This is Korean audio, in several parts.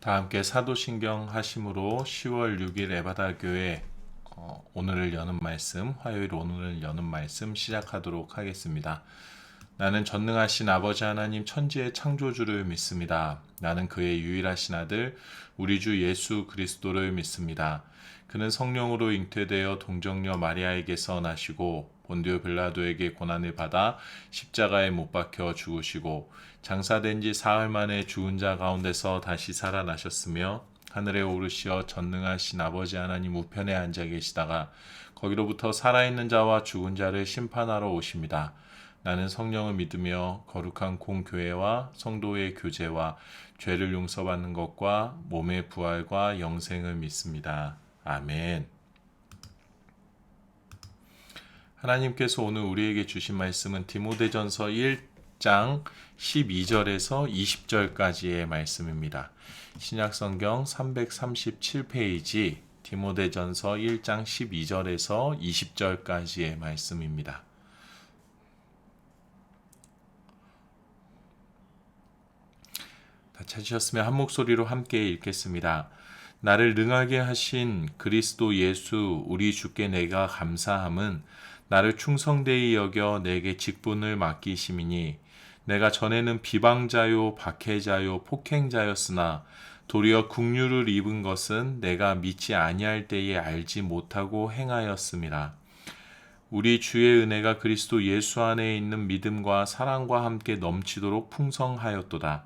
다 함께 사도신경 하심으로 10월 6일 에바다 교회 오늘을 여는 말씀, 화요일 오늘을 여는 말씀 시작하도록 하겠습니다. 나는 전능하신 아버지 하나님 천지의 창조주를 믿습니다. 나는 그의 유일하신 아들 우리 주 예수 그리스도를 믿습니다. 그는 성령으로 잉태되어 동정녀 마리아에게서 나시고 본디오 빌라도에게 고난을 받아 십자가에 못 박혀 죽으시고 장사된 지 사흘 만에 죽은 자 가운데서 다시 살아나셨으며 하늘에 오르시어 전능하신 아버지 하나님 우편에 앉아 계시다가 거기로부터 살아있는 자와 죽은 자를 심판하러 오십니다. 나는 성령을 믿으며 거룩한 공교회와 성도의 교제와 죄를 용서받는 것과 몸의 부활과 영생을 믿습니다. 아멘. 하나님께서 오늘 우리에게 주신 말씀은 디모데전서 1장 12절에서 20절까지의 말씀입니다. 신약성경 337페이지 디모데전서 1장 12절에서 20절까지의 말씀입니다. 다 찾으셨으면 한 목소리로 함께 읽겠습니다. 나를 능하게 하신 그리스도 예수 우리 주께 내가 감사함은 나를 충성되이 여겨 내게 직분을 맡기심이니 내가 전에는 비방자요 박해자요 폭행자였으나 도리어 국류를 입은 것은 내가 믿지 아니할 때에 알지 못하고 행하였음이라. 우리 주의 은혜가 그리스도 예수 안에 있는 믿음과 사랑과 함께 넘치도록 풍성하였도다.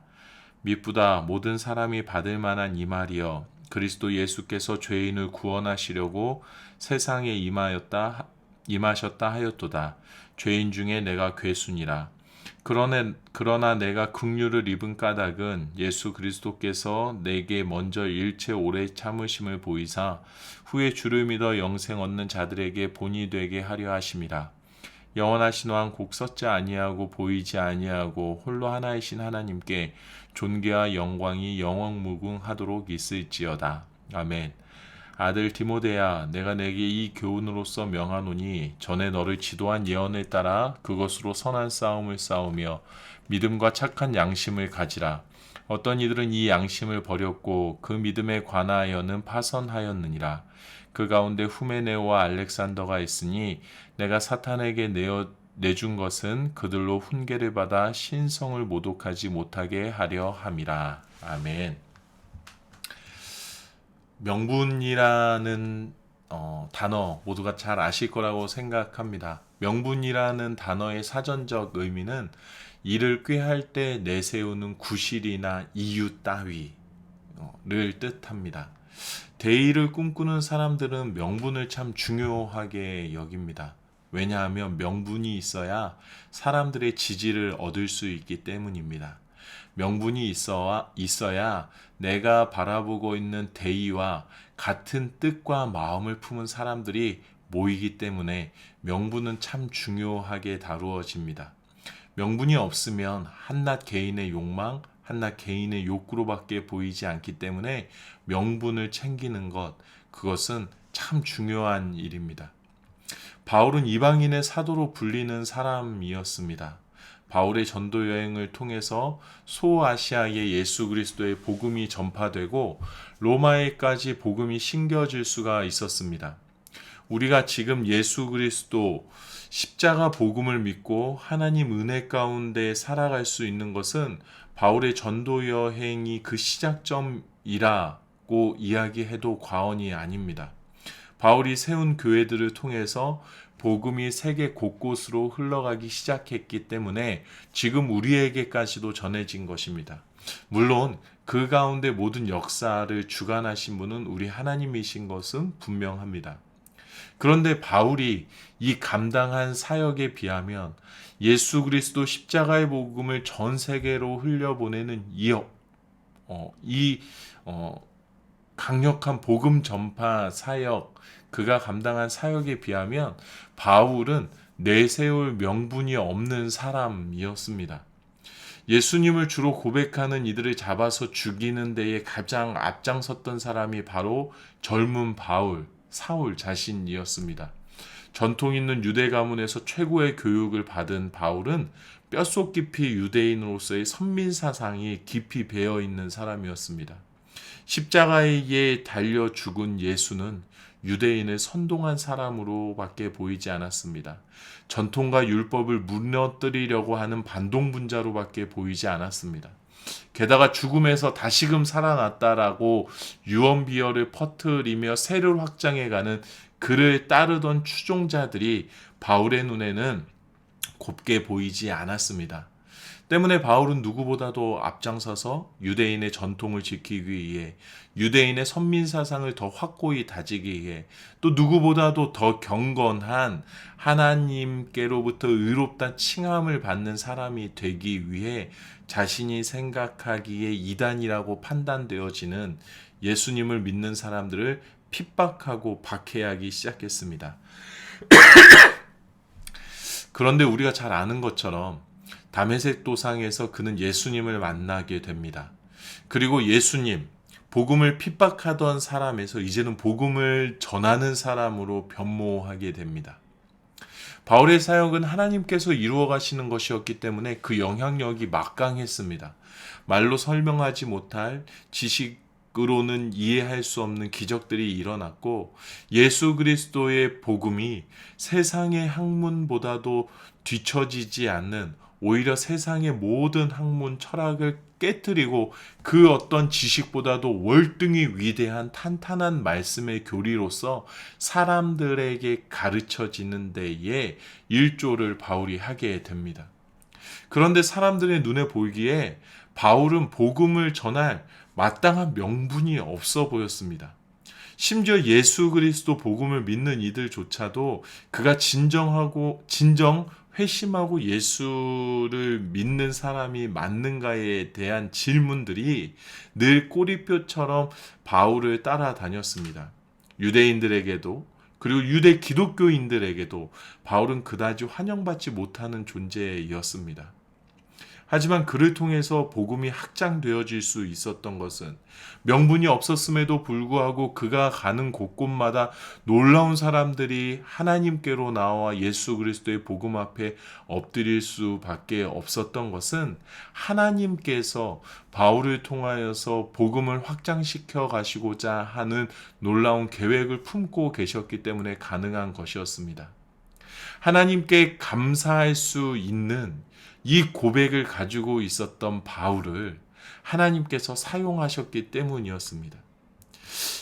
미쁘다 모든 사람이 받을 만한 이 말이여 그리스도 예수께서 죄인을 구원하시려고 세상에 임하셨다 하였도다. 죄인 중에 내가 괴순이라. 그러나 내가 긍휼을 입은 까닭은 예수 그리스도께서 내게 먼저 일체 오래 참으심을 보이사 후에 주를 믿어 영생 얻는 자들에게 본이 되게 하려 하심이라. 영원하신 왕 곡 섰지 아니하고 보이지 아니하고 홀로 하나이신 하나님께 존귀와 영광이 영원무궁하도록 있을지어다. 아멘. 아들 디모데야, 내가 내게 이 교훈으로서 명하노니 전에 너를 지도한 예언을 따라 그것으로 선한 싸움을 싸우며 믿음과 착한 양심을 가지라. 어떤 이들은 이 양심을 버렸고 그 믿음에 관하여는 파선하였느니라. 그 가운데 후메네오와 알렉산더가 있으니 내가 사탄에게 내준 것은 그들로 훈계를 받아 신성을 모독하지 못하게 하려 함이라. 아멘. 명분이라는 단어 모두가 잘 아실 거라고 생각합니다. 명분이라는 단어의 사전적 의미는 이를 꾀할 때 내세우는 구실이나 이유 따위를 뜻합니다. 대의를 꿈꾸는 사람들은 명분을 참 중요하게 여깁니다. 왜냐하면 명분이 있어야 사람들의 지지를 얻을 수 있기 때문입니다. 명분이 있어야 내가 바라보고 있는 대의와 같은 뜻과 마음을 품은 사람들이 모이기 때문에 명분은 참 중요하게 다루어집니다. 명분이 없으면 한낱 개인의 욕망, 한낱 개인의 욕구로밖에 보이지 않기 때문에 명분을 챙기는 그것은 참 중요한 일입니다. 바울은 이방인의 사도로 불리는 사람이었습니다. 바울의 전도 여행을 통해서 소아시아에 예수 그리스도의 복음이 전파되고 로마에까지 복음이 심겨질 수가 있었습니다. 우리가 지금 예수 그리스도 십자가 복음을 믿고 하나님 은혜 가운데 살아갈 수 있는 것은 바울의 전도 여행이 그 시작점이라고 이야기해도 과언이 아닙니다. 바울이 세운 교회들을 통해서 복음이 세계 곳곳으로 흘러가기 시작했기 때문에 지금 우리에게까지도 전해진 것입니다. 물론 그 가운데 모든 역사를 주관하신 분은 우리 하나님이신 것은 분명합니다. 그런데 바울이 이 감당한 사역에 비하면 예수 그리스도 십자가의 복음을 전 세계로 흘려보내는 강력한 복음 전파 사역, 그가 감당한 사역에 비하면 바울은 내세울 명분이 없는 사람이었습니다. 예수님을 주로 고백하는 이들을 잡아서 죽이는 데에 가장 앞장섰던 사람이 바로 젊은 사울 자신이었습니다. 전통 있는 유대 가문에서 최고의 교육을 받은 바울은 뼛속 깊이 유대인으로서의 선민 사상이 깊이 배어 있는 사람이었습니다. 십자가에 달려 죽은 예수는 유대인을 선동한 사람으로밖에 보이지 않았습니다. 전통과 율법을 무너뜨리려고 하는 반동분자로밖에 보이지 않았습니다. 게다가 죽음에서 다시금 살아났다라고 유언비어를 퍼뜨리며 세를 확장해가는 그를 따르던 추종자들이 바울의 눈에는 곱게 보이지 않았습니다. 때문에 바울은 누구보다도 앞장서서 유대인의 전통을 지키기 위해, 유대인의 선민 사상을 더 확고히 다지기 위해, 또 누구보다도 더 경건한 하나님께로부터 의롭다 칭함을 받는 사람이 되기 위해 자신이 생각하기에 이단이라고 판단되어지는 예수님을 믿는 사람들을 핍박하고 박해하기 시작했습니다. 그런데 우리가 잘 아는 것처럼 다메섹 도상에서 그는 예수님을 만나게 됩니다. 그리고 예수님, 복음을 핍박하던 사람에서 이제는 복음을 전하는 사람으로 변모하게 됩니다. 바울의 사역은 하나님께서 이루어 가시는 것이었기 때문에 그 영향력이 막강했습니다. 말로 설명하지 못할 지식으로는 이해할 수 없는 기적들이 일어났고, 예수 그리스도의 복음이 세상의 학문보다도 뒤처지지 않는, 오히려 세상의 모든 학문 철학을 깨뜨리고 그 어떤 지식보다도 월등히 위대한 탄탄한 말씀의 교리로서 사람들에게 가르쳐지는 데에 일조를 바울이 하게 됩니다. 그런데 사람들의 눈에 보이기에 바울은 복음을 전할 마땅한 명분이 없어 보였습니다. 심지어 예수 그리스도 복음을 믿는 이들조차도 그가 회심하고 예수를 믿는 사람이 맞는가에 대한 질문들이 늘 꼬리표처럼 바울을 따라다녔습니다. 유대인들에게도, 그리고 유대 기독교인들에게도 바울은 그다지 환영받지 못하는 존재였습니다. 하지만 그를 통해서 복음이 확장되어질 수 있었던 것은 명분이 없었음에도 불구하고 그가 가는 곳곳마다 놀라운 사람들이 하나님께로 나와 예수 그리스도의 복음 앞에 엎드릴 수밖에 없었던 것은 하나님께서 바울을 통하여서 복음을 확장시켜 가시고자 하는 놀라운 계획을 품고 계셨기 때문에 가능한 것이었습니다. 하나님께 감사할 수 있는 이 고백을 가지고 있었던 바울을 하나님께서 사용하셨기 때문이었습니다.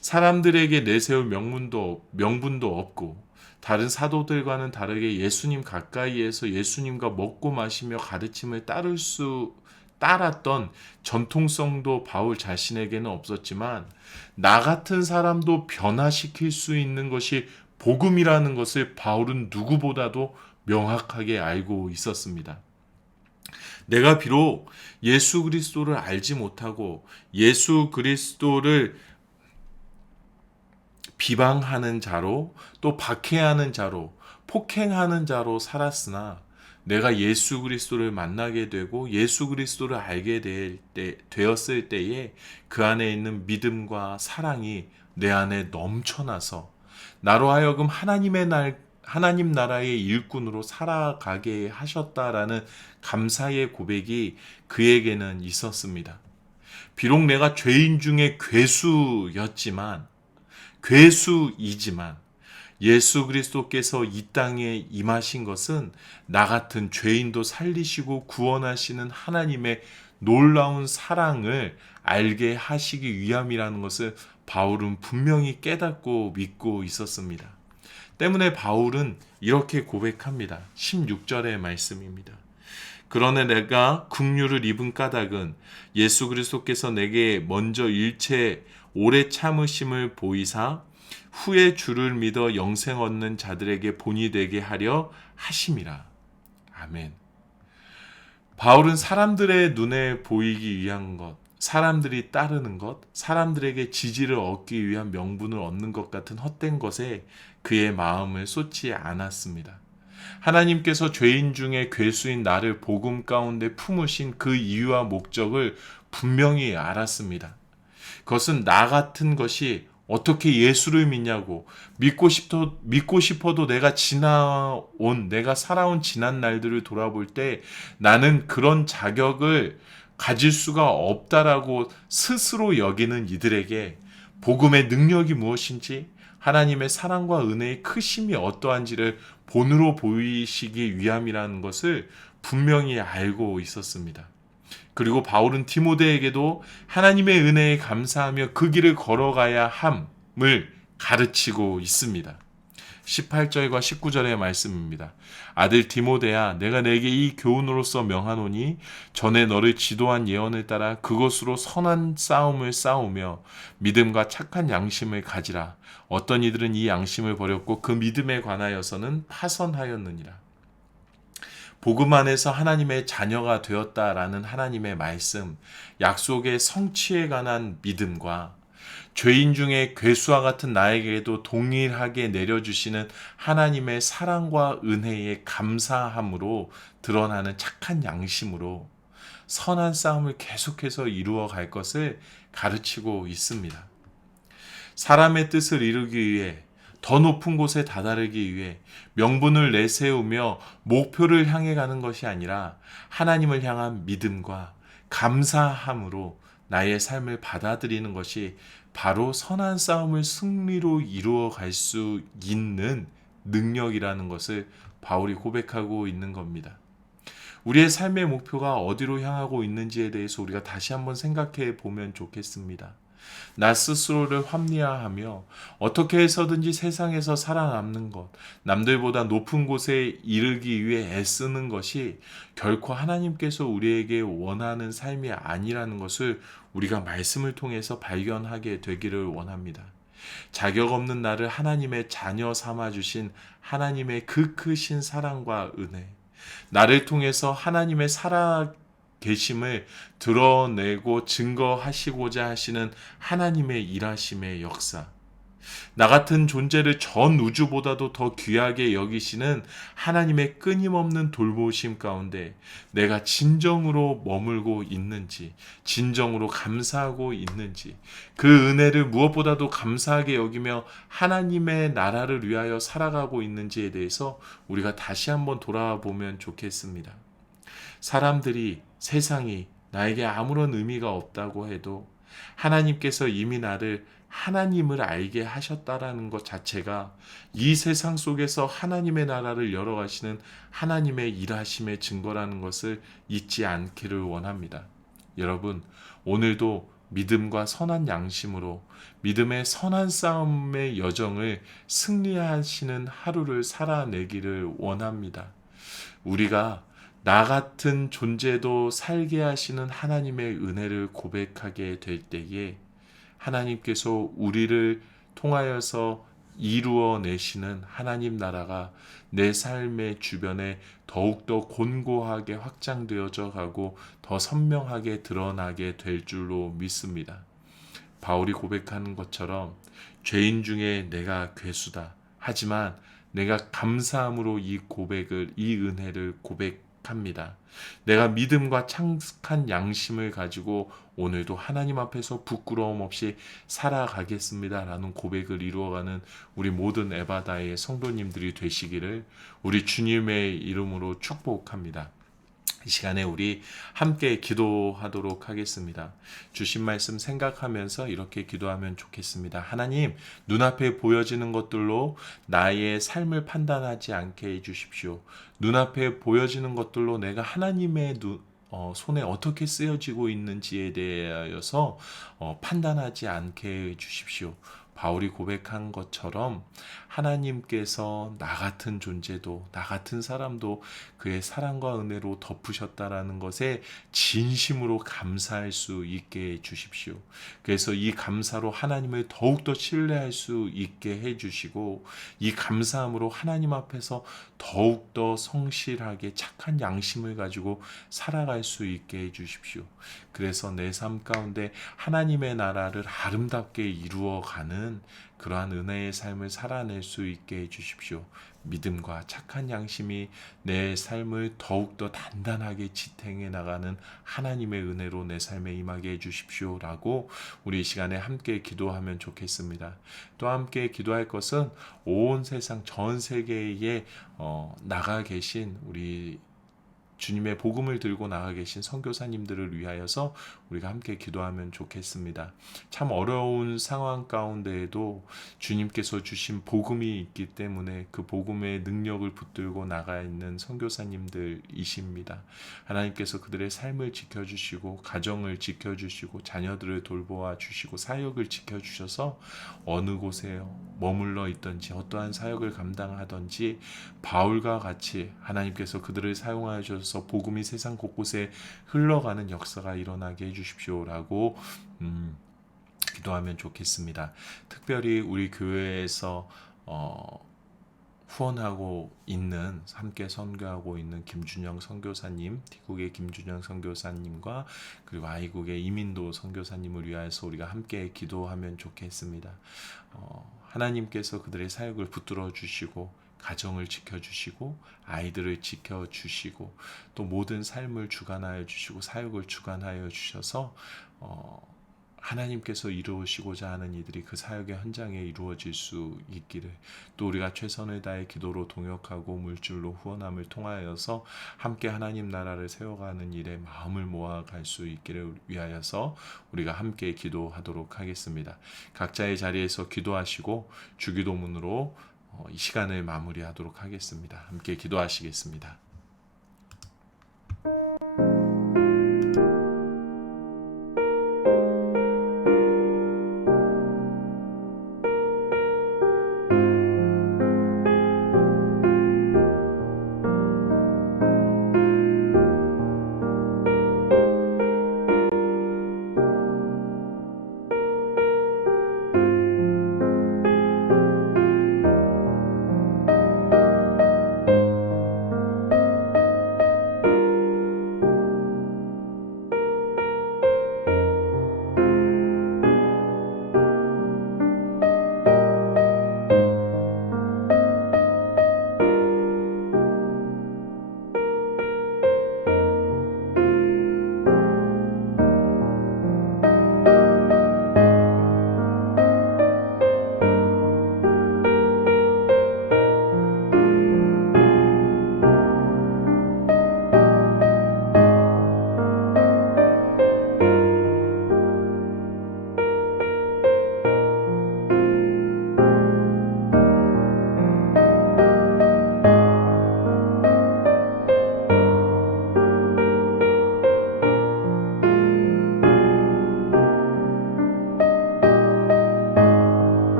사람들에게 내세울 명분도 없고 다른 사도들과는 다르게 예수님 가까이에서 예수님과 먹고 마시며 가르침을 따랐던 전통성도 바울 자신에게는 없었지만 나 같은 사람도 변화시킬 수 있는 것이 복음이라는 것을 바울은 누구보다도 명확하게 알고 있었습니다. 내가 비록 예수 그리스도를 알지 못하고 예수 그리스도를 비방하는 자로 또 박해하는 자로 폭행하는 자로 살았으나 내가 예수 그리스도를 만나게 되고 예수 그리스도를 알게 되었을 때에 그 안에 있는 믿음과 사랑이 내 안에 넘쳐나서 나로 하여금 하나님 나라의 일꾼으로 살아가게 하셨다라는 감사의 고백이 그에게는 있었습니다. 비록 내가 죄인 중에 괴수이지만 예수 그리스도께서 이 땅에 임하신 것은 나 같은 죄인도 살리시고 구원하시는 하나님의 놀라운 사랑을 알게 하시기 위함이라는 것을 바울은 분명히 깨닫고 믿고 있었습니다. 때문에 바울은 이렇게 고백합니다. 16절의 말씀입니다. 그러나 내가 긍휼을 입은 까닭은 예수 그리스도께서 내게 먼저 일체 오래 참으심을 보이사 후에 주를 믿어 영생 얻는 자들에게 본이 되게 하려 하심이라. 아멘. 바울은 사람들의 눈에 보이기 위한 것, 사람들이 따르는 것, 사람들에게 지지를 얻기 위한 명분을 얻는 것 같은 헛된 것에 그의 마음을 쏟지 않았습니다. 하나님께서 죄인 중에 괴수인 나를 복음 가운데 품으신 그 이유와 목적을 분명히 알았습니다. 그것은 나 같은 것이 어떻게 예수를 믿냐고 믿고 싶어도 내가 살아온 지난 날들을 돌아볼 때 나는 그런 자격을 가질 수가 없다라고 스스로 여기는 이들에게 복음의 능력이 무엇인지 하나님의 사랑과 은혜의 크심이 어떠한지를 본으로 보이시기 위함이라는 것을 분명히 알고 있었습니다. 그리고 바울은 디모데에게도 하나님의 은혜에 감사하며 그 길을 걸어가야 함을 가르치고 있습니다. 18절과 19절의 말씀입니다. 아들 디모데야, 내가 내게 이 교훈으로서 명하노니 전에 너를 지도한 예언을 따라 그것으로 선한 싸움을 싸우며 믿음과 착한 양심을 가지라. 어떤 이들은 이 양심을 버렸고 그 믿음에 관하여서는 파선하였느니라. 복음 안에서 하나님의 자녀가 되었다라는 하나님의 말씀, 약속의 성취에 관한 믿음과 죄인 중에 괴수와 같은 나에게도 동일하게 내려주시는 하나님의 사랑과 은혜에 감사함으로 드러나는 착한 양심으로 선한 싸움을 계속해서 이루어 갈 것을 가르치고 있습니다. 사람의 뜻을 이루기 위해 더 높은 곳에 다다르기 위해 명분을 내세우며 목표를 향해 가는 것이 아니라 하나님을 향한 믿음과 감사함으로 나의 삶을 받아들이는 것이 바로 선한 싸움을 승리로 이루어 갈 수 있는 능력이라는 것을 바울이 고백하고 있는 겁니다. 우리의 삶의 목표가 어디로 향하고 있는지에 대해서 우리가 다시 한번 생각해 보면 좋겠습니다. 나 스스로를 합리화하며 어떻게 해서든지 세상에서 살아남는 것, 남들보다 높은 곳에 이르기 위해 애쓰는 것이 결코 하나님께서 우리에게 원하는 삶이 아니라는 것을 우리가 말씀을 통해서 발견하게 되기를 원합니다. 자격 없는 나를 하나님의 자녀 삼아주신 하나님의 그 크신 사랑과 은혜, 나를 통해서 하나님의 계심을 드러내고 증거하시고자 하시는 하나님의 일하심의 역사, 나 같은 존재를 전 우주보다도 더 귀하게 여기시는 하나님의 끊임없는 돌보심 가운데 내가 진정으로 머물고 있는지, 진정으로 감사하고 있는지, 그 은혜를 무엇보다도 감사하게 여기며 하나님의 나라를 위하여 살아가고 있는지에 대해서 우리가 다시 한번 돌아보면 좋겠습니다. 사람들이, 세상이 나에게 아무런 의미가 없다고 해도 하나님께서 이미 나를 하나님을 알게 하셨다라는 것 자체가 이 세상 속에서 하나님의 나라를 열어가시는 하나님의 일하심의 증거라는 것을 잊지 않기를 원합니다. 여러분, 오늘도 믿음과 선한 양심으로 믿음의 선한 싸움의 여정을 승리하시는 하루를 살아내기를 원합니다. 우리가 나 같은 존재도 살게 하시는 하나님의 은혜를 고백하게 될 때에 하나님께서 우리를 통하여서 이루어내시는 하나님 나라가 내 삶의 주변에 더욱더 곤고하게 확장되어져 가고 더 선명하게 드러나게 될 줄로 믿습니다. 바울이 고백하는 것처럼 죄인 중에 내가 괴수다. 하지만 내가 감사함으로 이 고백을, 이 은혜를 고백합니다. 내가 믿음과 창숙한 양심을 가지고 오늘도 하나님 앞에서 부끄러움 없이 살아가겠습니다. 라는 고백을 이루어가는 우리 모든 에바다의 성도님들이 되시기를 우리 주님의 이름으로 축복합니다. 이 시간에 우리 함께 기도하도록 하겠습니다. 주신 말씀 생각하면서 이렇게 기도하면 좋겠습니다. 하나님, 눈앞에 보여지는 것들로 나의 삶을 판단하지 않게 해주십시오. 눈앞에 보여지는 것들로 내가 하나님의 손에 어떻게 쓰여지고 있는지에 대하여서 판단하지 않게 해주십시오. 바울이 고백한 것처럼 하나님께서 나 같은 존재도, 나 같은 사람도 그의 사랑과 은혜로 덮으셨다라는 것에 진심으로 감사할 수 있게 해주십시오. 그래서 이 감사로 하나님을 더욱더 신뢰할 수 있게 해주시고, 이 감사함으로 하나님 앞에서 더욱더 성실하게 착한 양심을 가지고 살아갈 수 있게 해주십시오. 그래서 내 삶 가운데 하나님의 나라를 아름답게 이루어가는 그러한 은혜의 삶을 살아낼 수 있게 해주십시오. 믿음과 착한 양심이 내 삶을 더욱더 단단하게 지탱해 나가는 하나님의 은혜로 내 삶에 임하게 해주십시오. 라고 우리 이 시간에 함께 기도하면 좋겠습니다. 또 함께 기도할 것은 온 세상 전 세계에 나가 계신 우리 주님의 복음을 들고 나가 계신 선교사님들을 위하여서 우리가 함께 기도하면 좋겠습니다. 참 어려운 상황 가운데에도 주님께서 주신 복음이 있기 때문에 그 복음의 능력을 붙들고 나가 있는 선교사님들이십니다. 하나님께서 그들의 삶을 지켜주시고 가정을 지켜주시고 자녀들을 돌보아 주시고 사역을 지켜주셔서 어느 곳에 머물러 있든지 어떠한 사역을 감당하든지 바울과 같이 하나님께서 그들을 사용하여 주셔서 복음이 세상 곳곳에 흘러가는 역사가 일어나게 해주십시오라고 기도하면 좋겠습니다. 특별히 우리 교회에서 후원하고 있는, 함께 선교하고 있는 김준영 선교사님, 태국의 김준영 선교사님과 그리고 아이국의 이민도 선교사님을 위하여서 우리가 함께 기도하면 좋겠습니다. 하나님께서 그들의 사역을 붙들어 주시고 가정을 지켜주시고 아이들을 지켜주시고 또 모든 삶을 주관하여 주시고 사역을 주관하여 주셔서 하나님께서 이루시고자 하는 이들이 그 사역의 현장에 이루어질 수 있기를, 또 우리가 최선을 다해 기도로 동역하고 물질로 후원함을 통하여서 함께 하나님 나라를 세워가는 일에 마음을 모아갈 수 있기를 위하여서 우리가 함께 기도하도록 하겠습니다. 각자의 자리에서 기도하시고 주기도문으로 이 시간을 마무리하도록 하겠습니다. 함께 기도하시겠습니다.